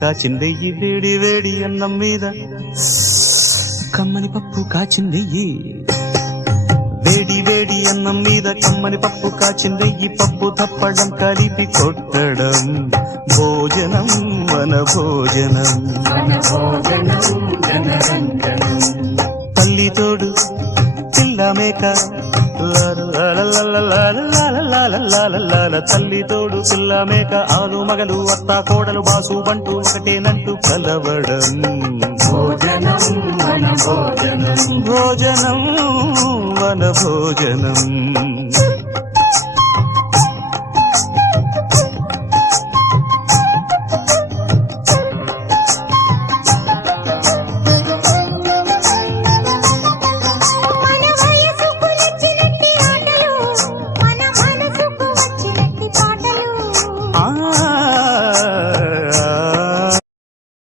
కాచిందెయ్యి వేడి వేడి అన్నం మీద కమ్మని పప్పు కాచిందెయ్యి వేడి వేడి అన్నం మీద కమ్మని పప్పు కాచిందెయ్యి పప్పు తప్పడం కలిపి కొట్టడం భోజనం మన భోజనం తల్లి తోడు పిల్ల మేక తల్లి తోడు పిల్ల మేక ఆలు మగలు అత్త కోడలు బాసు బంటూ ఒకటేనంటూ కలవడం భోజనం మన భోజనం